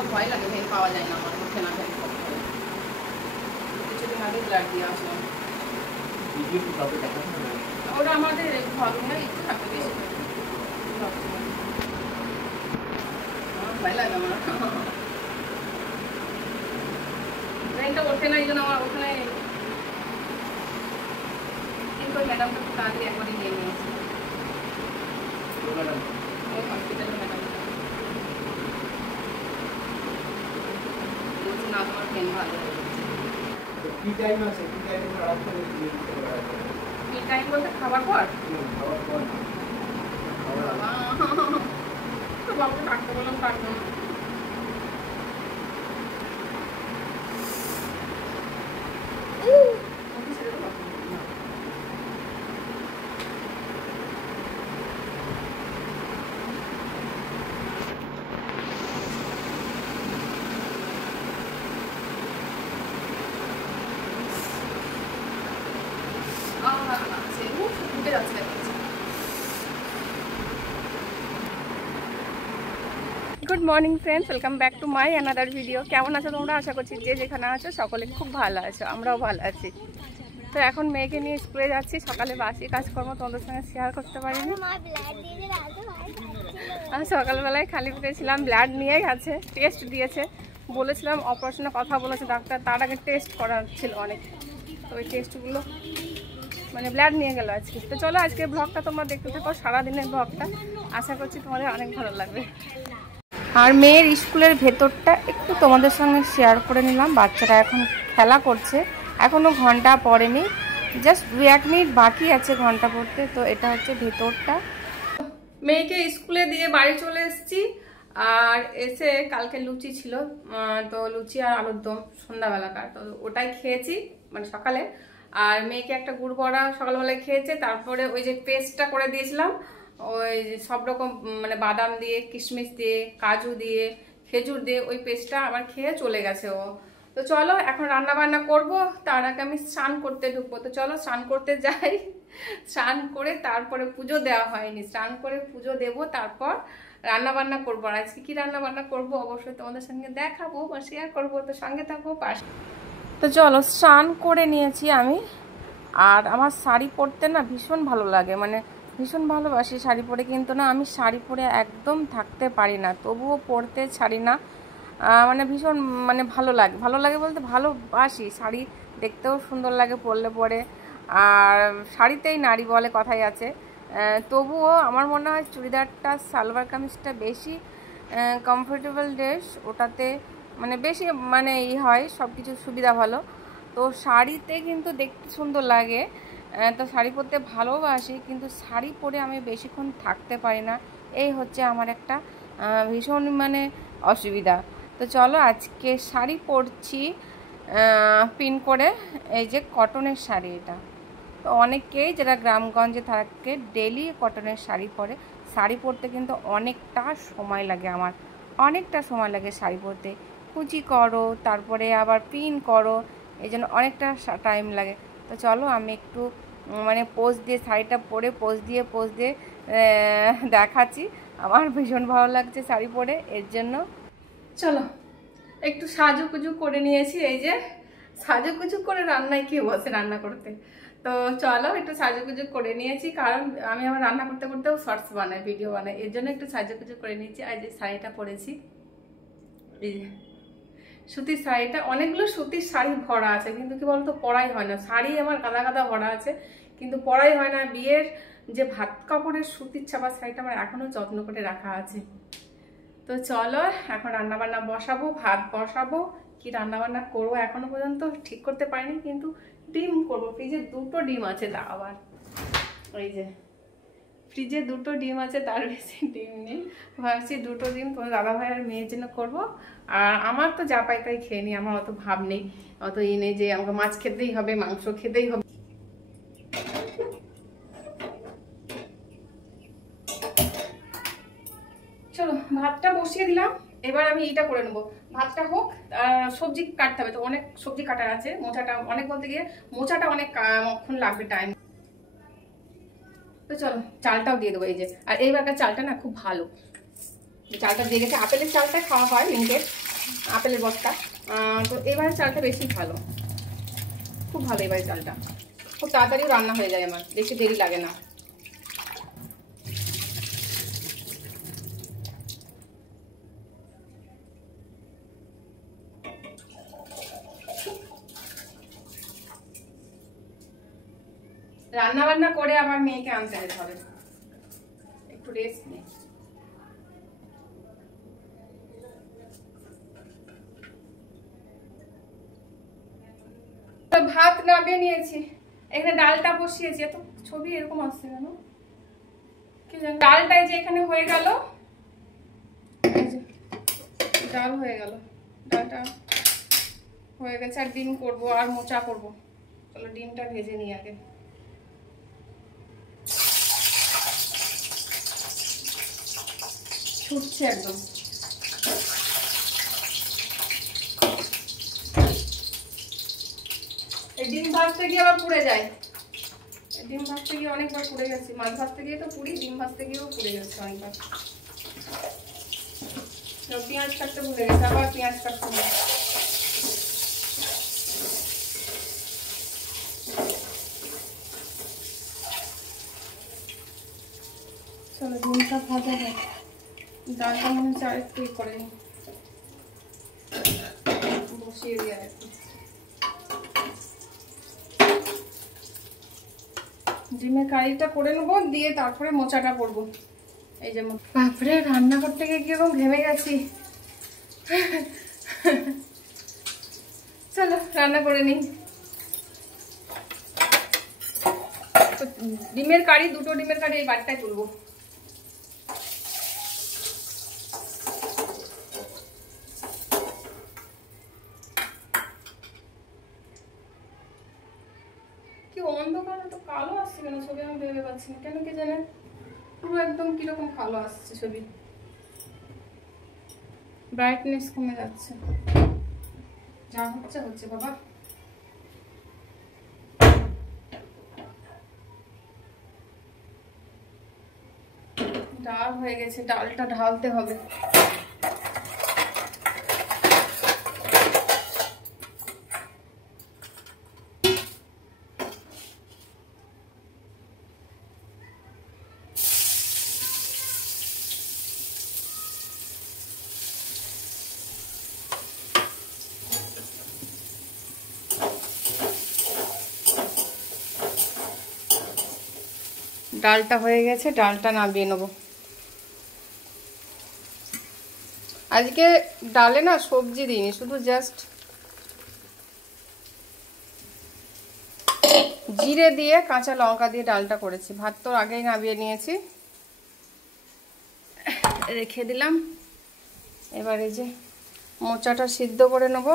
আবার ভয় লাগে, ভেন পাওয়া যায় না আমার, ওঠে না ভেন। কিছুদিন আগে ব্লাড দিয়ে আসলাম। ওটা আমাদের ঘর একটু থাকবে, বেশি ভয় লাগে আমার। ভেনটা ওঠে না, এই জন্য আমার ওখানে কিন্তু ম্যাডামটা খুব তাড়াতাড়ি একবারই নিয়ে নিয়েছে। ওই হসপিটালের ম্যাডামটা বলছে না তোমার ভেন ভালো হয়ে গেছে। কি টাইম আছে, কি টাইমে খারাপ করে দিয়ে দিতে পারে? কি টাইম বলতে খাবার পর? খাওয়ার পর তো বাবুকে কাটতে বললাম, কাটবো না। Good morning friends, welcome back to my another video. কেমন আছো তোমরা? আশা করছি যে যেখানে আছো সকলে খুব ভালো আছো, আমরাও ভালো আছি। তো এখন মেয়েকে নিয়ে স্কুলে যাচ্ছি। সকালে বাসি কাজকর্ম তোমাদের সঙ্গে শেয়ার করতে পারিনি। আমি সকালবেলায় খালি পেয়েছিলাম, ব্লাড নিয়ে গেছে, টেস্ট দিয়েছে, বলেছিলাম অপারেশনের কথা বলেছে ডাক্তার, তার আগে টেস্ট করার ছিল অনেক। তো ওই টেস্টগুলো মানে ব্লাড নিয়ে গেল আজকে। তো চলো আজকে ব্লগটা তোমরা দেখতে থাকো, সারাদিনের ব্লগটা। আশা করছি তোমাদের অনেক ভালো লাগবে। আর মেয়ের স্কুলের ভেতরটা একটু তোমাদের সঙ্গে শেয়ার করে নিলাম। বাচ্চারা এখন খেলা করছে, এখনও ঘন্টা পড়েনি, জাস্ট 2-1 মিনিট বাকি আছে ঘন্টা পড়তে। তো এটা হচ্ছে ভেতরটা। মেয়েকে স্কুলে দিয়ে বাড়ি চলে এসেছি। আর এসে কালকে লুচি ছিল, তো লুচি আর আলুর দম সন্ধ্যাবেলাকার, তো ওটাই খেয়েছি মানে সকালে। আর মেয়েকে একটা গুড় বড়া সকালবেলায় খেয়েছে। তারপরে ওই যে পেস্টটা করে দিয়েছিলাম, ওই সব রকম মানে বাদাম দিয়ে, কিশমিশ দিয়ে, কাজু দিয়ে, খেজুর দিয়ে, ওই পেস্টটা আবার খেয়ে চলে গেছে ও। তো চলো এখন রান্না বান্না করবো, তার আগে আমি স্নান করতে ঢুকবো। তো চলো স্নান করতে যাই। স্নান করে তারপরে পুজো দেওয়া হয়নি, স্নান করে পুজো দেবো, তারপর রান্না বান্না করবো। আর আজকে কি রান্না বান্না করবো অবশ্যই তোমাদের সঙ্গে দেখাবো বা শেয়ার করবো, তো সঙ্গে থাকবো পাশে। তো চলো স্নান করে নিয়েছি আমি। আর আমার শাড়ি পরতে না ভীষণ ভালো লাগে, মানে ভীষণ ভালোবাসি শাড়ি পরে, কিন্তু না আমি শাড়ি পরে একদম থাকতে পারি না, তবুও পরতে ছাড়ি না। মানে ভীষণ মানে ভালো লাগে, ভালো লাগে বলতে ভালোবাসি। শাড়ি দেখতেও সুন্দর লাগে পরলে পরে, আর শাড়িতেই নারী বলে কথাই আছে। তবুও আমার মনে হয় চুড়িদারটা, সালোয়ার কামিজটা বেশি কমফোর্টেবল ড্রেস, ওটাতে মানে বেশি মানে হয়, সব কিছু সুবিধা ভালো। তো শাড়িতে কিন্তু দেখতে সুন্দর লাগে, তো শাড়ি পরতে ভালোবাসি, কিন্তু শাড়ি পরে আমি বেশিক্ষণ থাকতে পারি না, এই হচ্ছে আমার একটা ভীষণ মানে অসুবিধা। তো চলো আজকে শাড়ি পরছি পিন করে, এই যে কটনের শাড়ি এটা। তো অনেকেই যারা গ্রামগঞ্জে থাকে ডেলি কটনের শাড়ি পরে। শাড়ি পরতে কিন্তু অনেকটা সময় লাগে, আমার অনেকটা সময় লাগে শাড়ি পরতে। কুচি করো, তারপরে আবার পিন করো, এই জন্য অনেকটা টাইম লাগে। তো চলো আমি একটু মানে পোজ দিয়ে শাড়িটা পরে পোজ দিয়ে দেখাচ্ছি। আমার ভীষণ ভালো লাগছে শাড়ি পরে, এর জন্য চলো একটু সাজুগুজু করে নিয়েছি। এই যে সাজুগুজু করে রান্নায় কে বসে রান্না করতে, তো চলো একটু সাজুগুজু করে নিয়েছি, কারণ আমি আমার রান্না করতে করতেও শর্টস বানাই, ভিডিও বানাই, এর জন্য একটু সাজুগুজু করে নিয়েছি। আর যে শাড়িটা পরেছি, এই যে সুতির শাড়িটা, অনেকগুলো সুতির শাড়ি ভরা আছে, কিন্তু কি বলতো পরাই হয় না। শাড়ি আমার গাদা গাদা ভরা আছে, কিন্তু পরাই হয় না। বিয়ের যে ভাত কাপড়ের সুতির ছাপা শাড়িটা আমার এখনো যত্ন করে রাখা আছে। তো চলো এখন রান্নাবান্না বসাবো, ভাত বসাবো, কি রান্নাবান্না করবো এখনো পর্যন্ত ঠিক করতে পারিনি, কিন্তু ডিম করবো। ফ্রিজে 2টো ডিম আছে, তা আবার ওই যে ফ্রিজে 2টো ডিম আছে, তার বেশি ডিম নেই। ভাবছি 2টো ডিম তোমার দাদা ভাই আর মেয়ের জন্য করবো। আর আমার তো যা পাই তাই খেয়ে নিই, আমার অত ভাব নেই, অত নেই যে আমাকে মাছ খেতেই হবে, মাংস খেতেই হবে। চলো ভাতটা বসিয়ে দিলাম, এবার আমি এইটা করে নেবো। ভাতটা হোক, সবজি কাটতে হবে, তো অনেক সবজি কাটার আছে। মোচাটা অনেক বলতে গিয়ে মোচাটা অনেকক্ষণ লাগবে টাইম। তো চলো চালটাও দিয়ে দেবো, এই যে। আর এইবারকার চালটা না খুব ভালো, চালটা দিয়ে গেছে, আপেলের চালটা খাওয়া হয় লিঙ্কের, আপেলের বস্তা। তো এবারে চালটা বেশি ভালো, খুব ভালো এবারে চালটা, খুব তাড়াতাড়িও রান্না হয়ে যায়, আমার বেশি দেরি লাগে না। রান্না বান্না করে আবার মেয়েকে আনতে যেতে হবে, একটু রেস্ট নেই। ভাত নামিয়ে নিয়েছি, এখানে ডালটা বসিয়েছি। এত ছবি এরকম আসছে কেন কি জানি। ডালটাই যে এখানে হয়ে গেল, ডাল হয়ে গেল, ডালটা হয়ে গেছে। আর ডিম করবো আর মোচা করবো। চলো ডিমটা ভেজে নিই আগে। ছুটছে একদম। ডিম ভাজতে গিয়ে আবার পুড়ে যায়, ডিম ভাজতে গিয়ে অনেকবার পুড়ে গেছে। মাছ ভাজতে গিয়ে তো পুড়ি, ডিম ভাজতে গিয়েও পুড়ে গেছে অনেকবার। পেঁয়াজ কাটতে ভুলে গেছে, আবার পেঁয়াজ কাটতে হবে। চলো ডিমটা ভাজা হয়, ডালটা মনে হচ্ছে আরেকটু করে বসিয়ে দিয়ে আরেকটু। ডিমের কারিটা করে নেবো, দিয়ে তারপরে মোচাটা করবো। এই যেমন বাপরে, রান্না করতে গিয়ে কিরকম ঘেমে গেছি। চলো রান্না করে নিই। ডিমের কারি, দুটো ডিমের কারি এই বাড়িটায় তুলবো। কি অন্ধকার, তো কালো আসছে কেন ছবি? আমি ভেবে পাচ্ছি না কেন, কে জানে। পুরো একদম কিরকম কালো আসছে ছবি, ব্রাইটনেস কমে যাচ্ছে। যা হচ্ছে হচ্ছে বাবা। ডাল হয়ে গেছে, ডালটা ঢালতে হবে। ডালটা হয়ে গেছে, ডালটা নামিয়ে নেবো। আজকে ডালে না সবজি দিইনি, শুধু জাস্ট জিরে দিয়ে কাঁচা লঙ্কা দিয়ে ডালটা করেছি। ভাত তো আগেই নামিয়ে নিয়েছি, রেখে দিলাম। এবার এই যে মোচাটা সিদ্ধ করে নেব।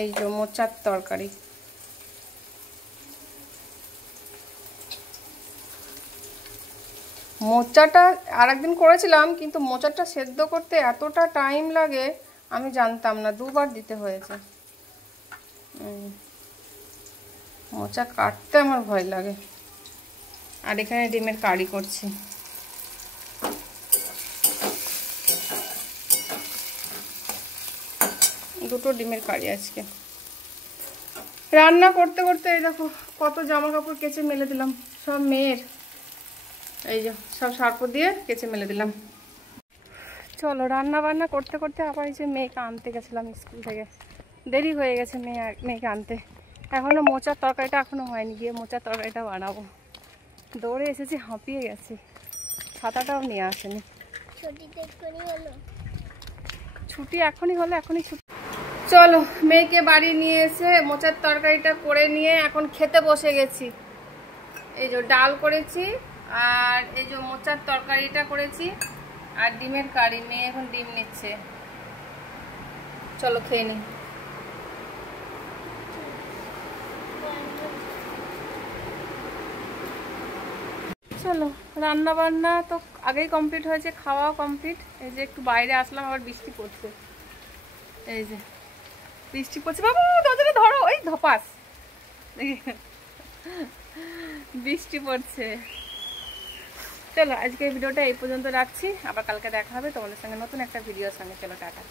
এই যে মোচার তরকারি। মোচাটা আর একদিন করেছিলাম, কিন্তু মোচাটা সেদ্ধ করতে এতটা টাইম লাগে আমি জানতাম না, দুবার দিতে হয়েছে। মোচা কাটতে আমার ভয় লাগে। আর এখানে ডিমের কারি করছি। দুটো ডিমের কারি আজকে। রান্না করতে করতে এই দেখো কত জামা কাপড় কেচে মেলে দিলাম, সব মেয়ের। এই যে সব সার্প দিয়ে কেচে মেলে দিলাম। চলো রান্না বান্না করতে করতে আবার এই যে মেয়েকে আনতে গেছিলাম স্কুল থেকে, দেরি হয়ে গেছে মেয়েকে আনতে। এখনও মোচার তরকারিটা এখনও হয়নি, গিয়ে মোচার তরকারিটা বানাবো। দৌড়ে এসেছি, হাঁপিয়ে গেছি, ছাতাটাও নিয়ে আসেনি। ছুটি এখনই হলো, এখনই ছুটি। চলো মেয়েকে বাড়ি নিয়ে এসে মোচার তরকারিটা করে নিয়ে এখন খেতে বসে গেছি। এই যে ডাল করেছি, আর এই যে মোচার তরকারিটা করেছি, আর ডিমের কারি। মেয়ে এখন ডিম নিচ্ছে। চলো খেয়ে নিই। চলো রান্না বান্না তো আগেই কমপ্লিট হয়েছে, খাওয়াও কমপ্লিট। এই যে একটু বাইরে আসলাম, আবার বৃষ্টি পড়ছে। এই যে বৃষ্টি পড়ছে, বাবু দরজাটা ধরো, ওই ধপাস বৃষ্টি পড়ছে। চলো আজকে ভিডিওটা এই পর্যন্ত রাখছি, আবার কালকে দেখা হবে তোমাদের সঙ্গে নতুন একটা ভিডিওর সঙ্গে। চলো টাটা।